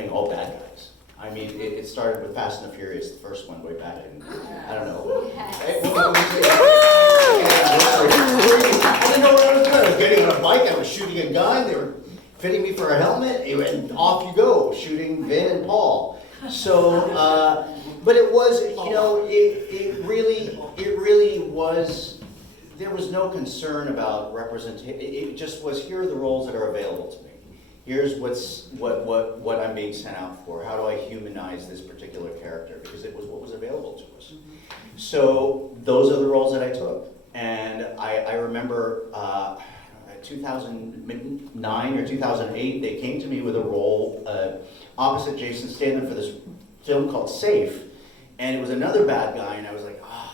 playing all bad guys. I mean, it started with Fast and the Furious, the first one way back in, I don't know. I didn't know what I was doing. I was getting on a bike, I was shooting a gun, they were fitting me for a helmet, and off you go, shooting Vin and Paul. So, but it was, you know, it really was, there was no concern about representation. It just was, here are the roles that are available to me. Here's what I'm being sent out for. How do I humanize this particular character? Because it was what was available to us. So those are the roles that I took. And I remember 2009 or 2008, they came to me with a role opposite Jason Statham for this film called Safe. And it was another bad guy, and I was like, I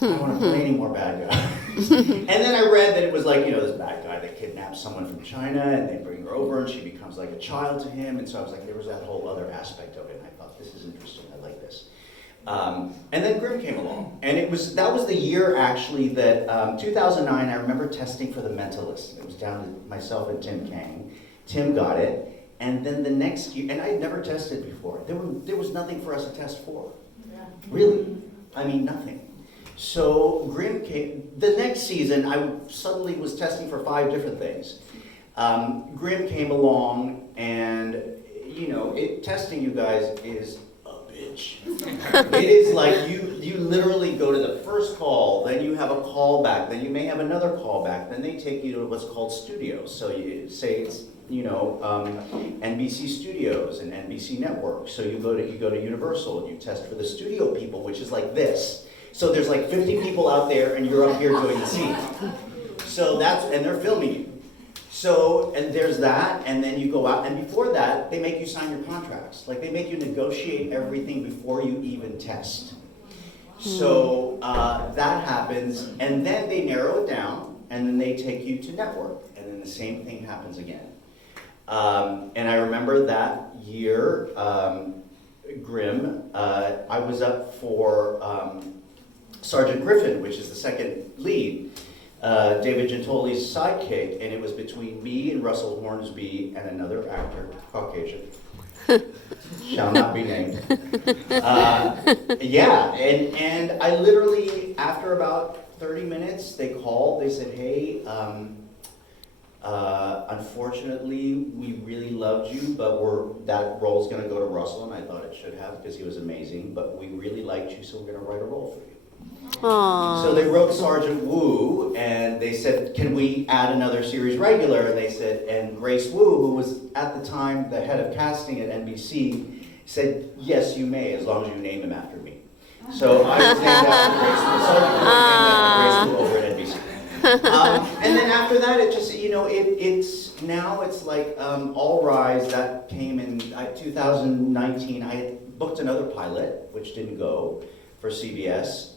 don't want to play any more bad guys. And then I read that it was like, you know, this bad guy that kidnaps someone from China, and they bring her over, and she becomes like a child to him. And so I was like, there was that whole other aspect of it, and I thought, this is interesting, I like this. And then Grimm came along, and that was the year actually that 2009. I remember testing for The Mentalist. It was down to myself and Tim Kang. Tim got it, and then the next year, and I had never tested before. There was nothing for us to test for, really. I mean, nothing. So Grimm came. The next season, I suddenly was testing for 5 different things. Grimm came along, and you know, testing you guys is bitch. It is like you literally go to the first call, then you have a callback, then you may have another callback, then they take you to what's called studios. So you say it's, you know, NBC Studios and NBC Network. So you go to Universal and you test for the studio people, which is like this. So there's like 50 people out there, and you're up here doing the scene. So and they're filming you. So, and there's that, and then you go out, and before that, they make you sign your contracts. Like, they make you negotiate everything before you even test. So, that happens, and then they narrow it down, and then they take you to network, and then the same thing happens again. And I remember that year, Grimm, I was up for Sergeant Griffin, which is the second lead. David Gentoli's sidekick, and it was between me and Russell Hornsby and another actor, Caucasian, shall not be named. Yeah, and I literally, after about 30 minutes, they called, they said, hey, unfortunately, we really loved you, but that role's gonna go to Russell, and I thought it should have, because he was amazing, but we really liked you, so we're gonna write a role for you. Aww. So they wrote Sergeant Wu, and they said, can we add another series regular? And they said, and Grace Wu, who was at the time the head of casting at NBC, said, yes, you may, as long as you name him after me. So I was named after Grace Wu, Sergeant Wu, named after Grace Wu over at NBC. And then after that, it just, you know, it's like All Rise, that came in 2019. I had booked another pilot, which didn't go, for CBS,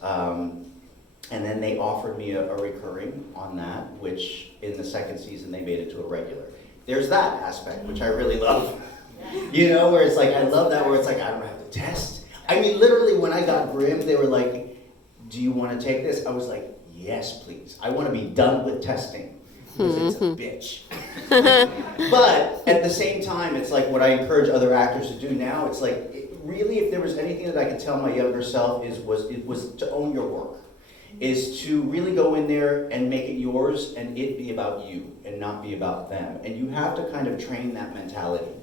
and then they offered me a recurring on that, which in the second season they made it to a regular. There's that aspect, which I really love. You know, where it's like, I love that, where it's like, I don't have to test. I mean, literally, when I got Grimm, they were like, do you want to take this? I was like, yes, please. I want to be done with testing, because it's a bitch. But at the same time, it's like what I encourage other actors to do now. It's like, really, if there was anything that I could tell my younger self, it was to own your work, is to really go in there and make it yours, and it be about you and not be about them. And you have to kind of train that mentality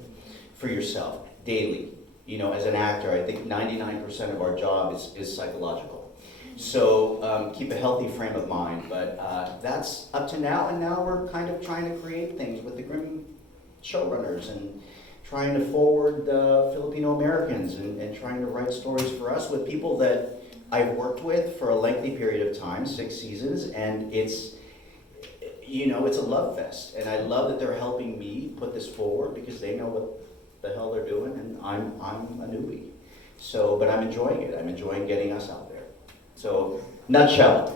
for yourself daily. You know, as an actor, I think 99% of our job is psychological. So keep a healthy frame of mind. But that's up to now, and now we're kind of trying to create things with the Grimm showrunners and trying to forward the Filipino Americans and trying to write stories for us with people that I've worked with for a lengthy period of time, 6 seasons, and it's, you know, it's a love fest. And I love that they're helping me put this forward, because they know what the hell they're doing, and I'm a newbie. So, but I'm enjoying it. I'm enjoying getting us out there. So, nutshell.